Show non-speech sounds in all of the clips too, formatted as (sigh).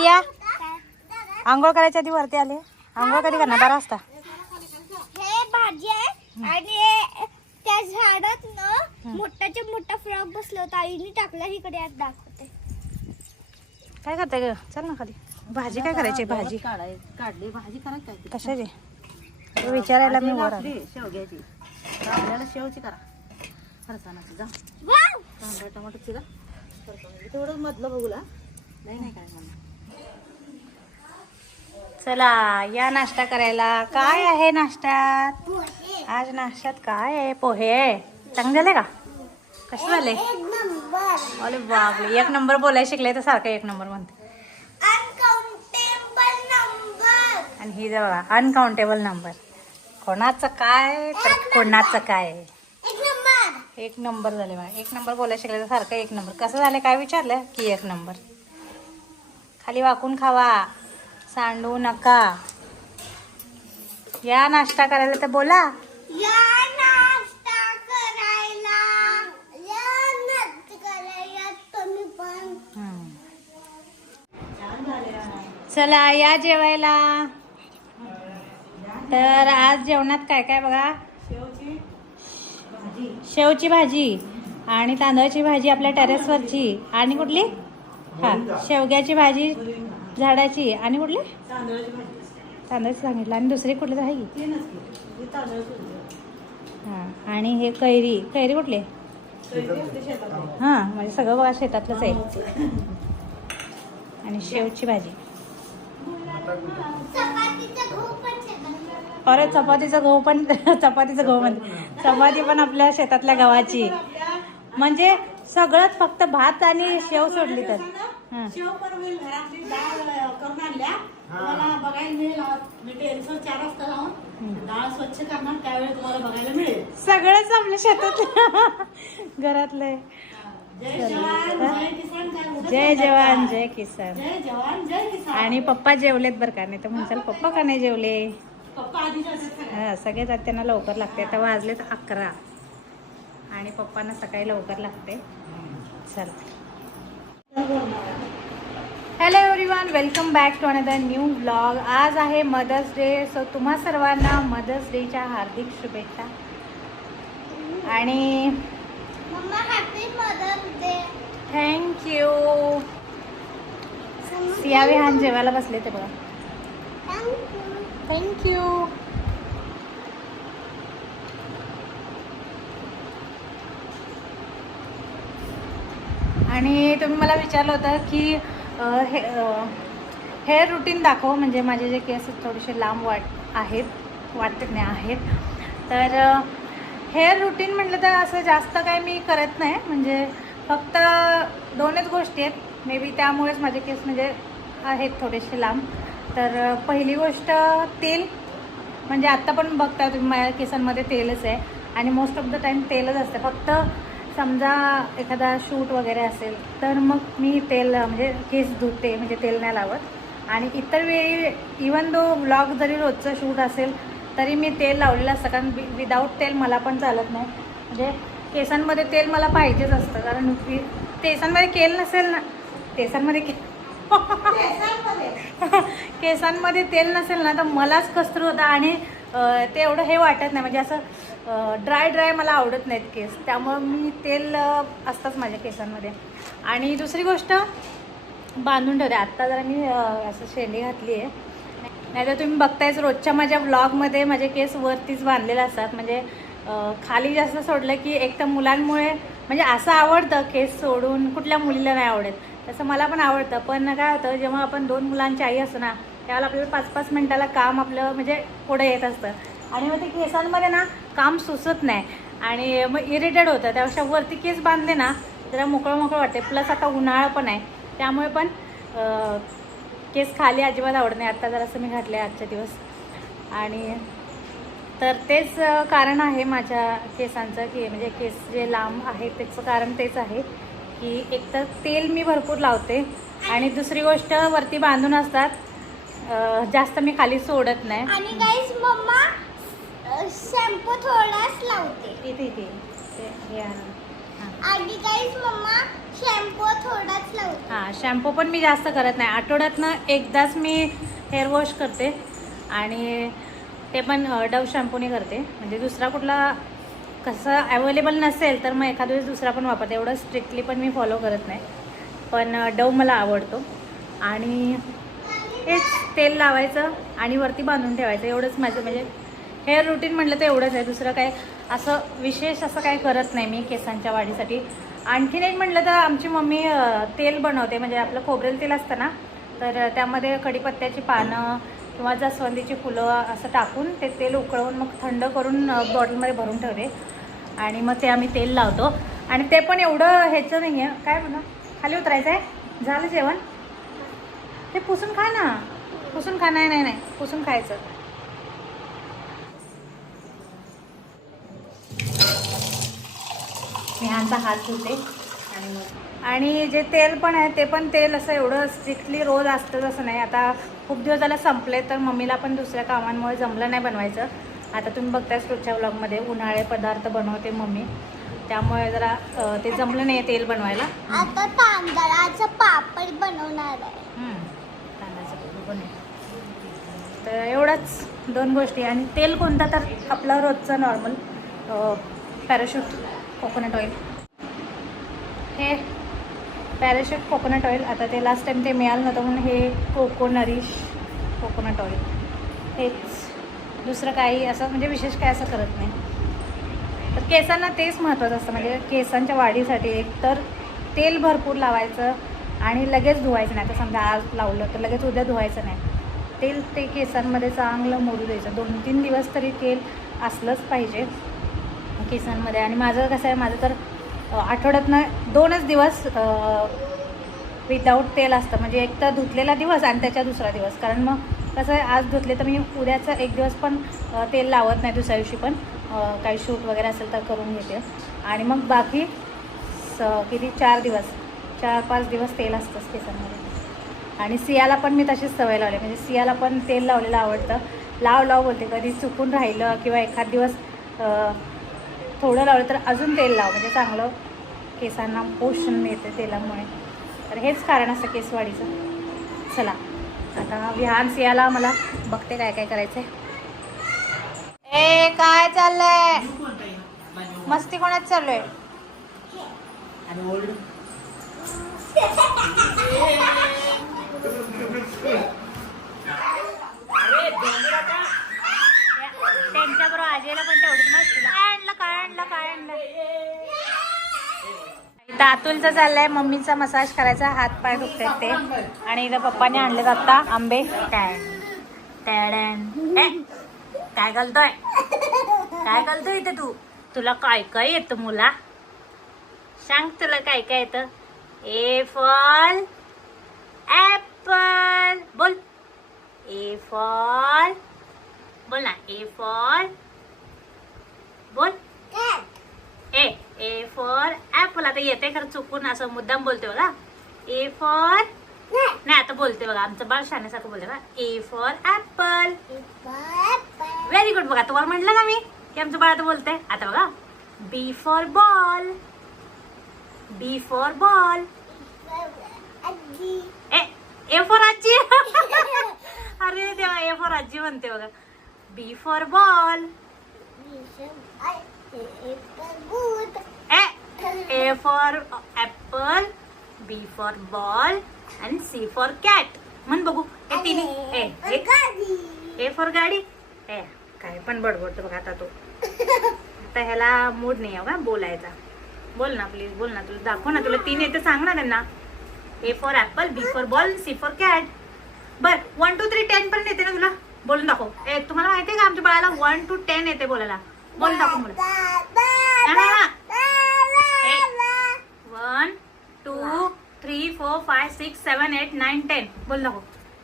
सिया आंघोळ करायच्या आधी वरती आले. आंघोळ कधी करणार? बारा वाजता. हे भाजी आहे आणि हे त्या झाडात ना मोठाच्या मोठा फ्रॉक बसला होता. आईने टाकला इकडे आज दाखवते. काय करताय ग? चल ना खाली. भाजी काय करायची? भाजी. काढाय काढली. भाजी करायची? कशाची? विचारायला मी वर आपल्याला शेवची करा. फरसाणाची. जा. टमाटोची का फरसाणाची तेवढं मधलं बघूला नाही नाही काय म्हणा चला या नाश्ता करायला. काय आहे नाश्त्यात? आज नाश्त्यात काय आहे? पोहे. चांगले झाले का? कसे झाले? अरे बापरे एक नंबर बोलायला शिकले तर सारखं एक नंबर म्हणते. आणि ही जर बघा अनकाउंटेबल नंबर कोणाचं काय तर कोणाचं काय. एक नंबर एक नंबर झाले बघा एक नंबर बोलायला शिकले तर सारखं एक नंबर. कसं झालं? काय विचारलं? की एक नंबर. खाली वाकून खावा. सांडू नका. या नाश्ता करायला तर बोला. या नाश्ता करायला. या नाश्ता करायला तुम्ही पण. हम्म. चला या जेवायला. तर आज जेवणात काय काय बघा? शेवची भाजी आणि तांदळाची भाजी आपल्या टेरेसवरची आणि कुठली? हा शेवग्याची भाजी. झाडाची आणि कुठली? तांदळाची सांगितलं. आणि दुसरी कुठली तर आहे की हा आणि हे कैरी. कैरी कुठली? हा म्हणजे सगळं बघा शेतातलंच आहे. आणि शेवची भाजी. अरे चपातीचं गहू पण चपातीचं गहू म्हणते चपाती पण आपल्या शेतातल्या गव्हाची. म्हणजे सगळंच फक्त भात आणि शेव सोडली तर. शेव पण होईल घरातली डाळ करून आणल्या. तुम्हाला बघायला मिळेल. मी चार वाजता जाऊन डाळ स्वच्छ करणार त्यावेळी तुम्हाला बघायला मिळेल. सगळंच आपल्या शेतातलं. घरातलं. जय जवान जय किसान जय जवान जय किसान. जय जवान जय किसान. आणि पप्पा जेवलेत बरं का? नाही तर म्हणसाल पप्पा का नाही जेवले? पप्पा सगळे. आज त्यांना लवकर लागते. आता वाजलेत अकरा. आणि पप्पांना सकाळी लवकर लागते. चला. Hello everyone welcome back to another new blog आज आहे मदर्स डे सो तुम्हा सर्वांना मदर्स डेच्या हार्दिक शुभेच्छा. आणि थँक्यू सिया विहान जेवायला बसले ते बघा थँक्यू आणि तुम्ही मला विचारलं होतं की हे हेअर रुटीन दाखव म्हणजे माझे जे केस थोडेसे लांब वाट आहेत वाटत नाही आहेत. तर हेअर रुटीन म्हटलं तर असं जास्त काय मी करत नाही म्हणजे फक्त दोनच गोष्टी आहेत. मे बी त्यामुळेच माझे केस म्हणजे आहेत थोडेसे लांब. तर पहिली गोष्ट तेल म्हणजे आत्ता पण बघता तुम्ही माझ्या केसांमध्ये तेलच आहे. आणि मोस्ट ऑफ द टाईम तेलच असते. फक्त समजा एखादा शूट वगैरे असेल तर मग मी तेल म्हणजे केस धुते म्हणजे तेल नाही लावत. आणि इतर वेळी इवन दो ब्लॉग जरी रोजचं शूट असेल तरी मी तेल लावलेलं असतं. कारण वि विदाऊट तेल मला पण चालत नाही. म्हणजे केसांमध्ये तेल मला पाहिजेच असतं. कारण केसांमध्ये केल नसेल ना केसांमध्ये के (laughs) केसांमध्ये. तेल नसेल ना तर मलाच कस्तर होतं. आणि ते एवढं हे वाटत नाही. म्हणजे असं ड्राय ड्राय मला आवडत नाहीत केस. त्यामुळं मी तेल असतंच माझ्या केसांमध्ये. आणि दुसरी गोष्ट बांधून ठेवते. आत्ता जरा मी असं शेंडी घातली आहे. नाही तर तुम्ही बघतायच रोजच्या माझ्या ब्लॉगमध्ये माझे केस वरतीच बांधलेले असतात. म्हणजे खाली जास्त सोडलं की एक तर मुलांमुळे म्हणजे असं आवडतं केस सोडून कुठल्या मुलीला नाही आवडत. तसं मला पण आवडतं. पण काय होतं जेव्हा आपण दोन मुलांची आई असतो ना त्यावेळेला आपल्याला पाच पाच मिनटाला काम आपलं म्हणजे पुढे येत असतं. आणि मग ते केसांमध्ये ना काम सुचत नाही. आणि मग इरिटेड होतं. त्यापेक्षा वरती केस बांधले ना जरा मोकळं मोकळं वाटते प्लस आता उन्हाळा पण आहे. त्यामुळे पण केस खाली अजिबात आवडत नाही. आत्ता जरासं मी घातले आजचे दिवस. आणि तर तेच कारण आहे माझ्या केसांचं की म्हणजे केस जे लांब आहे त्याचं कारण तेच आहे की एक तर तेल मी भरपूर लावते. आणि दुसरी गोष्ट वरती बांधून असतात. जास्त मी खाली सोडत नाही. आणि गाईस मम्मा शॅम्पू थोडाच लावते. इथे इथे हे आणि. काहीच मम्मा शॅम्पू थोडाच लावतो. हां शॅम्पू पण मी जास्त करत नाही. आठवड्यातनं एकदाच मी हेअर वॉश करते. आणि ते पण डव शॅम्पूने करते. म्हणजे दुसरा कुठला कसं अवेलेबल नसेल तर मग एखाद्या वेळेस दुसरा पण वापरते. एवढं स्ट्रिक्टली पण मी फॉलो करत नाही. पण डव मला आवडतो. आणि हेच तेल लावायचं आणि वरती बांधून ठेवायचं. एवढंच माझं म्हणजे हेअर रुटीन म्हटलं तर एवढंच आहे. दुसरं काय असं विशेष असं काय करत नाही मी केसांच्या वाढीसाठी. आणखीन एक म्हटलं तर आमची मम्मी तेल बनवते. म्हणजे आपलं खोबरेल तेल असतं ना तर त्यामध्ये कढीपत्त्याची पानं किंवा जास्वंदीची फुलं असं टाकून ते तेल उकळवून मग थंड करून बॉटलमध्ये भरून ठेवते. आणि मग ते आम्ही तेल लावतो. आणि ते पण एवढं ह्याचं नाही आहे काय म्हणा? खाली उतरायचं आहे झालं जेवण? ते पुसून खा ना. पुसून खा नाही नाही नाही. पुसून खायचं. स्नेहांचा हात धुते. आणि जे तेल पण आहे ते पण तेल असं एवढं स्ट्रिक्टली रोज असतं असं नाही. आता खूप दिवस झालं संपले तर मम्मीला पण दुसऱ्या कामांमुळे जमलं नाही बनवायचं. आता तुम्ही बघताय रोजच्या व्लॉगमध्ये उन्हाळे पदार्थ बनवते मम्मी. त्यामुळे जरा ते जमलं नाही तेल बनवायला. आता तांदळाचं पापड बनवणार आहे हम्म. तांदळाचं पीठ पण आहे. तर एवढाच दोन गोष्टी. आणि तेल कोणता तर आपला रोजचा नॉर्मल पॅराशूट कोकोनट ऑइल हे पॅराशूट कोकोनट ऑइल आता ते लास्ट टाईम ते मिळालं नव्हतं म्हणून हे कोको नरिश कोकोनट ऑइल हेच. दुसरं काही असं म्हणजे विशेष काय असं करत नाही. तर केसांना तेच महत्त्वाचं असतं. म्हणजे केसांच्या वाढीसाठी एक तर तेल भरपूर लावायचं आणि लगेच धुवायचं नाही. तर समजा आज लावलं तर लगेच उद्या धुवायचं नाही. तेल ते केसांमध्ये चांगलं मोडू द्यायचं. दोन तीन दिवस तरी तेल असलंच पाहिजे केसांमध्ये. आणि माझं कसं आहे माझं तर आठवड्यातनं दोनच दिवस विदाऊट तेल असतं. म्हणजे एक तर धुतलेला दिवस आणि त्याच्या दुसरा दिवस. कारण मग कसं आहे आज धुतले तर मी उद्याचा एक दिवस पण तेल लावत नाही दुसऱ्या दिवशी पण. काही शूट वगैरे असेल तर करून घेते. आणि मग बाकी स किती? चार दिवस. चार पाच दिवस तेल असतंच केसांमध्ये. आणि सियाला पण मी तशीच सवय लावली. म्हणजे सियाला पण तेल लावलेलं आवडतं. लाव लाव बोलते. कधी चुकून राहिलं किंवा एखाद दिवस थोडं लावलं तर अजून तेल लाव. म्हणजे चांगलं केसांना पोषण मिळतं तेलामुळे. तर हेच कारण असतं केसवाढीचं. चला आता विहान सियाला मला बघते काय काय करायचंय. ए काय चाललंय? मस्ती कोणाच चालू आहे? इथं अतुलचं चाललंय. मम्मीचा मसाज करायचा. हात पाय दुखतात ते. आणि इथं पप्पाने आणले आता आंबे. टॅन टॅडॅन काय घालतोय? काय घालतोय इथे तू? तुला काय काय येतं मुला? सांग तुला काय काय येतं. ए फॉल ऍपल बोल. A for. बोल ना. A for. बोल. ए ए फॉर ऍपल आता येते खरं चुकून असं मुद्दाम बोलते बघा. ए फॉर नाही आता बोलते बघा. आमचं बाळ शाण्यासारखं बोलते बघा. A for apple very good बघा तुम्हाला म्हटलं ना मी? की आमचं बाळ आता बोलते आता बघा. B for ball B for ball A A for आजी. (laughs) अरे देवा ए फॉर आजी म्हणते बघा. B for ball A A for apple B for ball आणि सी फॉर कॅट म्हण बघू. ए तिन्ही ए फॉर गाडी. ए काय पण बडबडतो बघा आता तो. (laughs) आता ह्याला मूड नाही आहे का बोलायचा. बोल ना प्लीज बोल ना तुला दाखव ना तुला. तीन येते सांग ना त्यांना. A for apple B for ball C for cat बर वन टू थ्री टेन पर्यंत येते ना तुला? बोलून दाखव. ए तुम्हाला माहितीये का आमच्या बाळाला वन टू टेन येते बोलायला? बोलून दाखव मला one two three four five six seven eight nine ten बोल नको.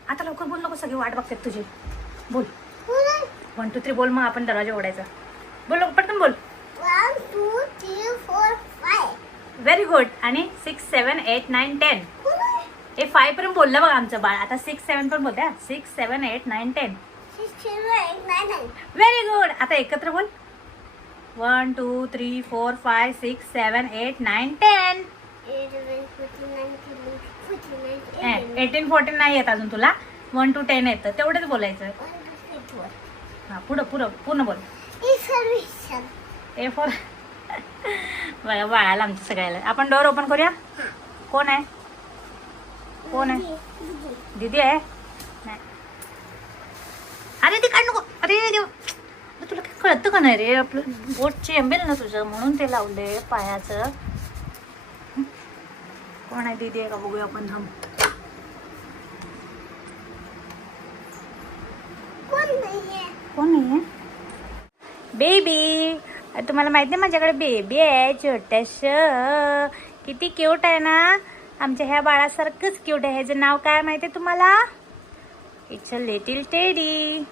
आता लवकर बोल नको सगळी वाट बघतात तुझी. बोल. वन टू थ्री बोल मग आपण दरवाजा ओढायचा बोल लवकर, पटकन बोल. व्हेरी गुड आणि six seven eight nine ten हे फाय पर्यंत बोललं बघा आमचं बाळ. आता सिक्स सेवन पण बोलते six seven eight nine ten. Very good आता एकत्र बोल. One two three four five six seven eight nine ten eighteen fourteen नाही येत अजून तुला. वन टू टेन येतं. तेवढंच बोलायचं. हा पुढं पुढं पूर्ण बोल. ए फोर बघा बाळाला आमच्या सगळ्याला. आपण डोअर ओपन करूया? कोण आहे? कोण आहे? दीदी आहे? अरे ती काढ नको. अरे देव. अरे तुला काय कळतं का नाही रे? आपलं बोट चेंबेल ना तुझं म्हणून ते लावले पायाचं? कोण आहे दीदी? आहे का? बघूया आपण थांब. कोण आहे? बेबी! तुम्हाला माहिती आहे माझ्याकडे बेबी आहे छोटस किती क्यूट आहे ना? आमच्या ह्या बाळासारखंच क्यूट आहे. ह्याचं नाव काय माहिती आहे तुम्हाला? It's a little teddy.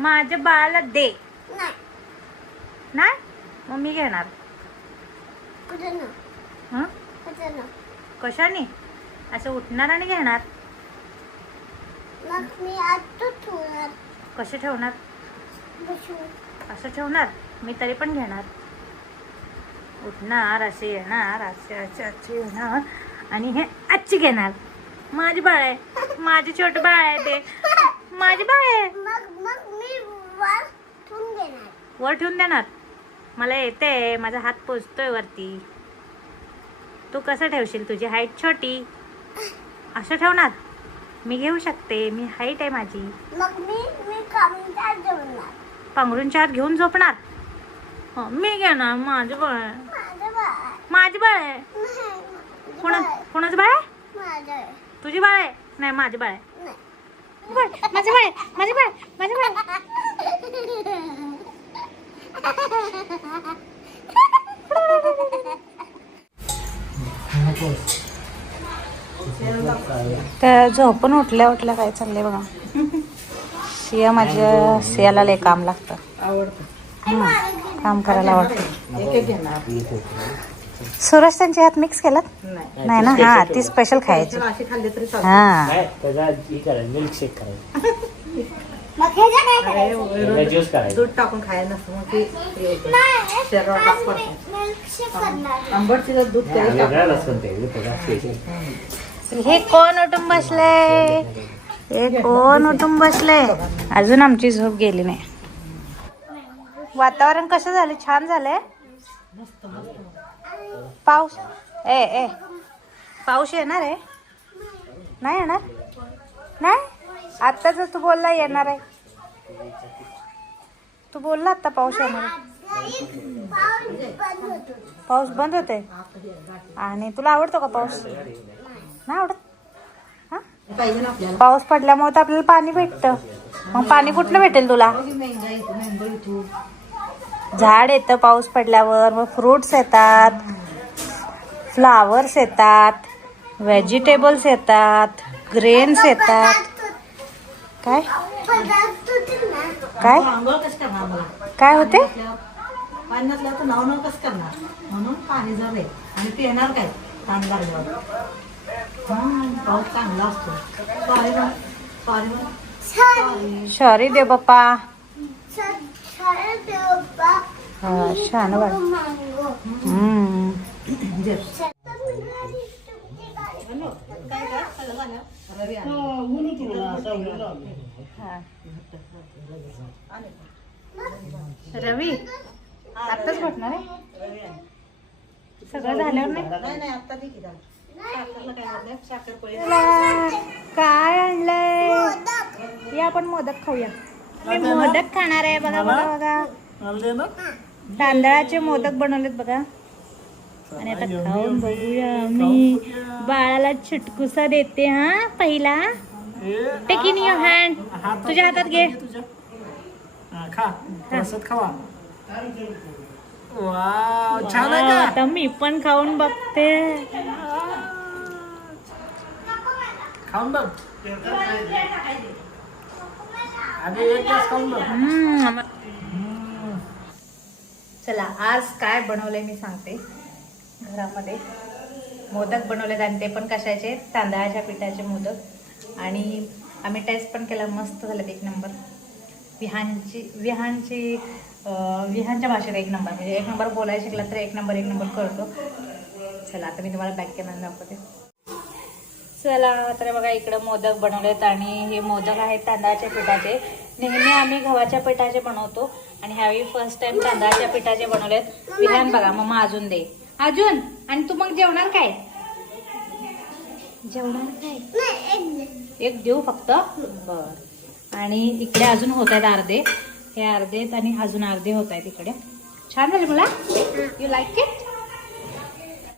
माझ्या बाळाला दे. नाही. मग मी घेणार. हं? कशाने? असं उठणार आणि घेणार? मग मी आता थोडा कसे ठेवणार? बसून. असं ठेवणार? मी तरी पण घेणार. उठणार असे येणार असे असे असे येणार. आणि हे आजची घेणार. माझी बाळ आहे. माझे छोटं बाळ आहे ते (laughs) माझे बाळ आहे मग मग मी वर ठेवून देणार वर ठेवून देणार? मला येते माझा हात पोचतोय वरती. तू कसं ठेवशील? तुझी हाईट छोटी. असं ठेवणार मी घेऊ शकते. मी हाईट आहे माझी. मग मी मी पांघरूंच्या आत घेऊन झोपणार? हो मी घेणार. माझं बाळ आहे. माझं बाळ माझी आहे? कोणा माझं. कोणाचं बाळ आहे? माझं. तुझी बाळ आहे? नाही माझी बाळ आहे. नाही. बाळ, माझं बाळ माझी बाळ माझी बाळ. (laughs) तर झोपून उठल्या उठल्या काय चाललंय बघा. सिया माझ्या सियाला लय काम लागतं. काम करायला आवडतं. सुरज त्यांचे हात मिक्स केलात? नाही ना? हा ती स्पेशल खायची. हा. हे मिल्कशेक करायचं. ज्यूस करायचं. दूध टाकून खायला नसतं मग ते शरीरावर ताप आंबट तिथं दूध नाही, तरी वेगळा टाकून लसूण ते त्याचा special. हे कोण उठून बसलंय हे कोण उठून बसलंय अजून आमची झोप गेली नाही. वातावरण कसं झालं? छान झालंय? पाऊस? ए ए. पाऊस येणार आहे? नाही येणार? नाही? आत्ताच तू बोलला येणार आहे. तू बोलला आता पाऊस आहे पाऊस बंद पाऊस बंद होते आणि तुला आवडतो का पाऊस? नाही आवडत. हा? पाऊस पडल्यामुळे तर आपल्याला पाणी भेटतं. मग पाणी कुठलं भेटेल तुला? झाड येतं पाऊस पडल्यावर मग फ्रुट्स येतात फ्लावर्स येतात व्हेजिटेबल्स येतात ग्रेन्स येतात. काय? काय? आंघोळ कसं करणार मला? काय होते? पाणी नसल्यावर तर नाव नाव कसं करणार? म्हणून पाणी झालंय आणि पिणार काय? ताण लागल्यावर पाऊस चांगला असतो. सॉरी मग सॉरी मग छान सॉरी दे. बाप्पा छान हा वाट हम्म. हा. रवी आताच भेटणार आहे? सगळं झाल्यावर नाही? काय आणलंय? या आपण मोदक खाऊया. मी मोदक खाणार आहे बघा बघा बघा. तांदळाचे मोदक बनवलेत बघा. आणि आता खाऊन बघूया मी बाळाला छुटकुसा देते हा पहिला. टेक इन युअर हँड तुझ्या हातात घे. छान आहे आता मी पण खाऊन बघते. खाऊन बघ. आधी एक ग्लास खाऊन बघ. हम्म. चला आज काय बनवलंय मी सांगते. घरामध्ये मोदक बनवलेत आणि ते पण कशाचे? तांदळाच्या पिठाचे मोदक. आणि आम्ही टेस्ट पण केला मस्त झालं एक नंबर विहानची विहानची विहानच्या भाषेत एक नंबर म्हणजे एक नंबर बोलायला शिकला तर एक नंबर एक नंबर कळतो. चला आता मी तुम्हाला बॅक कॅमेरा दाखवते. चला तर बघा इकडं मोदक बनवलेत आणि हे मोदक आहेत तांदळाच्या पिठाचे. नेहमी आम्ही गव्हाच्या पिठाचे बनवतो आणि ह्यावेळी फर्स्ट टाइम तांदळाच्या पिठाचे बनवलेत. विहान बघा मम्मा अजून दे. अजून? आणि तू मग जेवणार काय? जेवणार काय. एक देऊ फक्त? बर. आणि इकडे अजून होत आहेत अर्धे. हे अर्धे आणि अजून अर्धे होत आहेत इकडे. छान झाले मला? You like it